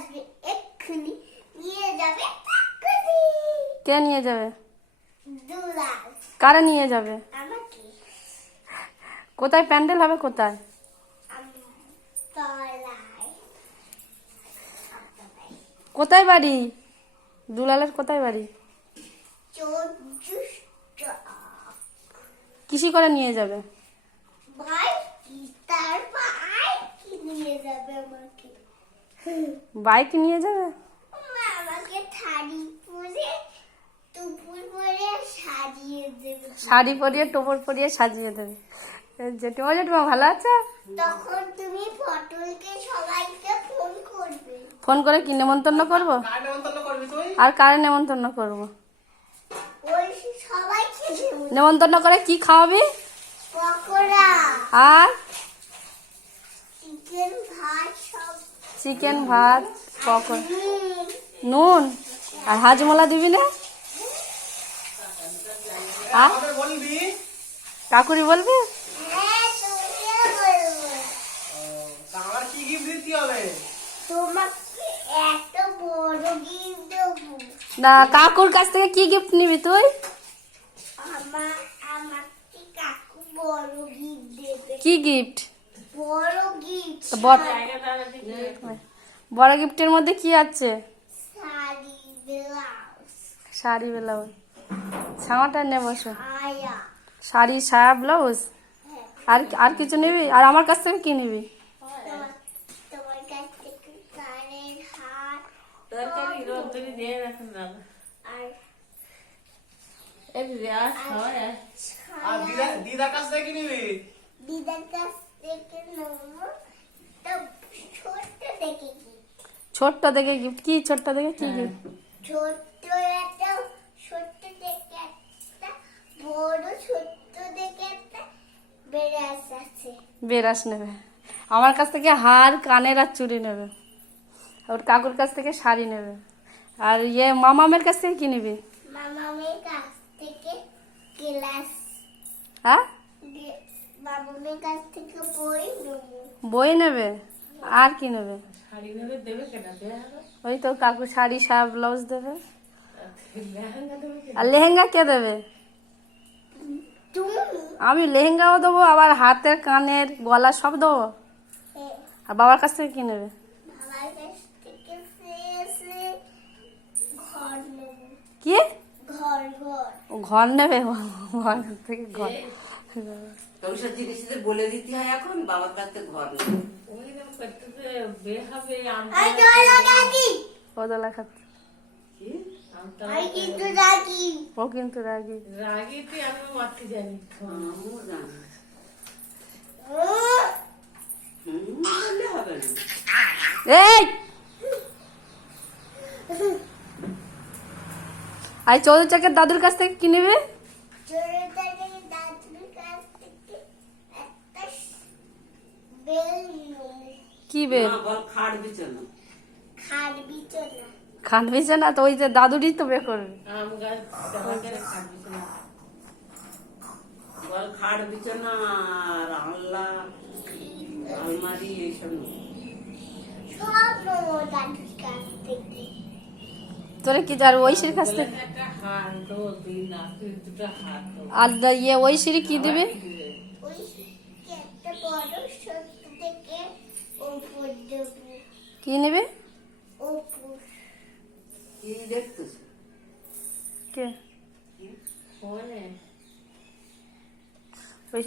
আসবে এক্ষুনি নিয়ে যাবে এক্ষুনি। কে নিয়ে যাবে? দুলাল। কারা নিয়ে যাবে? আমাকে। কোথায় প্যান্ডেল হবে? কোথায়? তলায়। কোথায় বাড়ি? দুলালের কোথায় বাড়ি? কিসি করে নিয়ে যাবে? ভাই তার ভাই কি নিয়ে যাবে আমাকে? বাইক নিয়ে যাবে? আমাকে শাড়ি পরে টুপুর পরে সাজিয়ে দেবে। শাড়ি পরিয়ে টোপর পরিয়ে সাজিয়ে দেবে। জেঠিমা জেঠিমা ভালো আছে? তখন তুমি পটলকে সবাইকে ফোন করবে। ফোন করে কি নেমন্তন্ন করবো? আর কারে নেমন্তন্ন করবো? ওই সবাইকে নেমন্তন্ন করে কি খাওয়াবি? পকোড়া আর চিকেন ভাত সব। চিকেন ভাত পকোড়া নুন আর হাজমোলা দিবি না? আর কাকুরি বলবি? হ্যাঁ তুমিও বলবো। তোমাকে এত বড় গিফট দেবো। না, কাকুর কাছ থেকে কি গিফট নিবি তুই? আমাকে কাকু বড় গিফট দেবে। কি গিফট? বড় গিফট। বড় গিফটের মধ্যে কি আছে? শাড়ি ব্লাউজ। শাড়ি ব্লাউজ। ছামাটা নে বসো। আয়া। শাড়ি সায়া ব্লাউজ। আর আর কিছু নিবি? আর আমার কাছ থেকে কি নিবি? তোমার কাছ থেকে কানের হার আর দিদার কাছ থেকে নিবি? দিদার কাছ থেকে নেবো তো ছোট্ট দেখে কি ছোট্ট দেখে গিফট? কি ছোট্ট দেখে কি গিফট? ছোট্ট একটা ছোট্ট দেখে একটা বড় ছোট্ট দেখে একটা বেরাস আছে। বেরাস নেবে। আমার কাছ থেকে হার কানের আর চুড়ি নেবে। ওর কাকুর কাছ থেকে শাড়ি নেবে। আর ইয়ে মামামের কাছ থেকে কি নিবি? মামামের কাছ থেকে ক্লাস। হ্যাঁ, মামামের কাছ থেকে বই নেবো। বই নেবে। আর কি নেবে? ওই তো কাকু শাড়ি সায়া ব্লাউজ দেবে। আর লেহেঙ্গা কে দেবে? তুমি আমি লেহেঙ্গাও দেবো, আবার হাতের কানের গলা সব দেবো। আর বাবার কাছ থেকে কি নেবে? বাবার কাছ থেকে ঘর নেবো। কি ঘর ঘর ঘর নেবে? ঘর থেকে ঘর। ওইসব জিনিসদের বলে দিতে হয় এখন বাবার কাছ থেকে ঘর নেই। ও দোলা খাচ্ছে। আমি কিন্তু রাগি। ও কিন্তু রাগি। রাগিতে আমি মারতে জানি। আমিও জানি। উহ, বললে হবে না। এই আর চৌধুরী চাকের দাদুর কাছ থেকে কি নেবে? জোরদারের দাদুর কাছ থেকে একটা বেল নেবো। কি বেল? মা বল খাট বিছানো। খাট বিছানা। খাটবিছে না তো, ওই যে দাদুরই তো বের করবে। আম গাছ খাট বিছানা। বল খাট বিছানা আর আল্লাহ আলমারি এইসব নেই। সব নেবো দাদুর কাছ থেকে। তোরে কি যার ঐশীর কাছ থেকে? একটা হাত তো দিন না, তুই দুটো হাত তো। আর ইয়ে ঐশীর কি দিবি? ওই একটা বড় সত্য থেকে ওপর দেবো। কি নেবে? ওপর কি দেখতেছ? কে? ফোনে